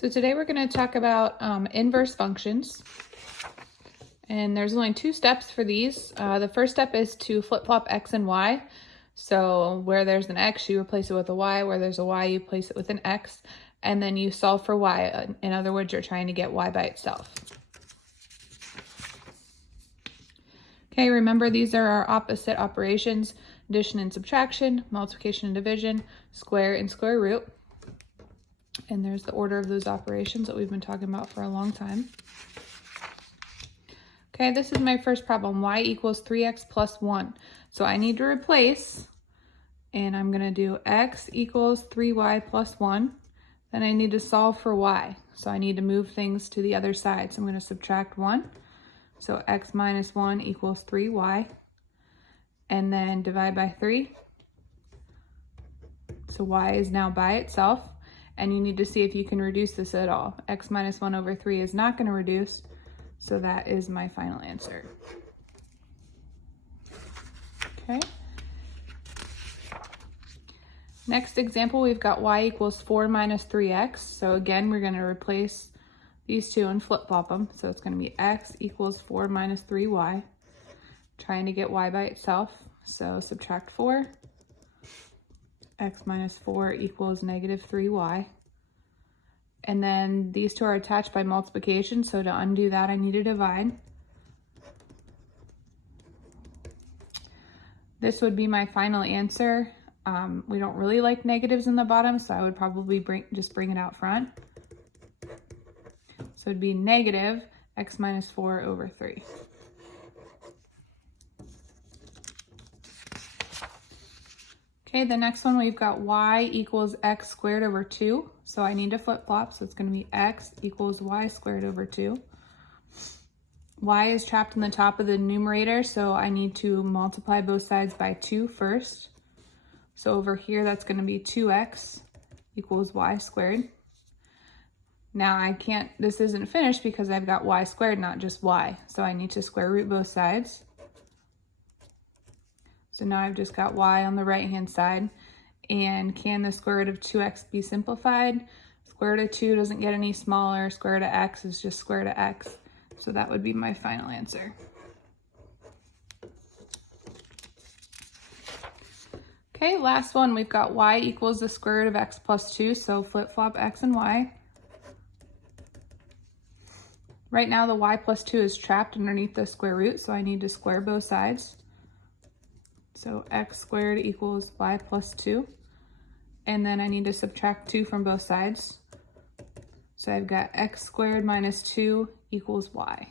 So today we're going to talk about inverse functions, and there's only two steps for these. The first step is to flip-flop x and y. So where there's an x, you replace it with a y. Where there's a y, you place it with an x, and then you solve for y. In other words, you're trying to get y by itself. Okay, remember these are our opposite operations: addition and subtraction, multiplication and division, square and square root. And there's the order of those operations that we've been talking about for a long time. Okay, this is my first problem, y equals 3x plus 1. So I need to replace, and I'm going to do x equals 3y plus 1. Then I need to solve for y. So I need to move things to the other side. So I'm going to subtract 1. So x minus 1 equals 3y. And then divide by 3. So y is now by itself. And you need to see if you can reduce this at all. X minus 1 over 3 is not going to reduce, so that is my final answer. Okay. Next example, we've got y equals 4 minus 3x. So again, we're going to replace these two and flip-flop them. So it's going to be x equals 4 minus 3y. Trying to get y by itself. So subtract 4. X minus 4 equals negative 3y. And then these two are attached by multiplication, so to undo that I need to divide. This would be my final answer. We don't really like negatives in the bottom, so I would probably just bring it out front. So it'd be negative x minus 4 over 3. Okay, the next one we've got y equals x squared over 2. So I need to flip-flop, so it's going to be x equals y squared over 2. Y is trapped in the top of the numerator, so I need to multiply both sides by 2 first. So over here, that's going to be 2x equals y squared. Now this isn't finished because I've got y squared, not just y. So I need to square root both sides. So now I've just got y on the right-hand side. And can the square root of 2x be simplified? Square root of 2 doesn't get any smaller. Square root of x is just square root of x. So that would be my final answer. Okay, last one. We've got y equals the square root of x plus 2. So flip-flop x and y. Right now the y plus 2 is trapped underneath the square root, so I need to square both sides. So x squared equals y plus 2. And then I need to subtract 2 from both sides. So I've got x squared minus 2 equals y.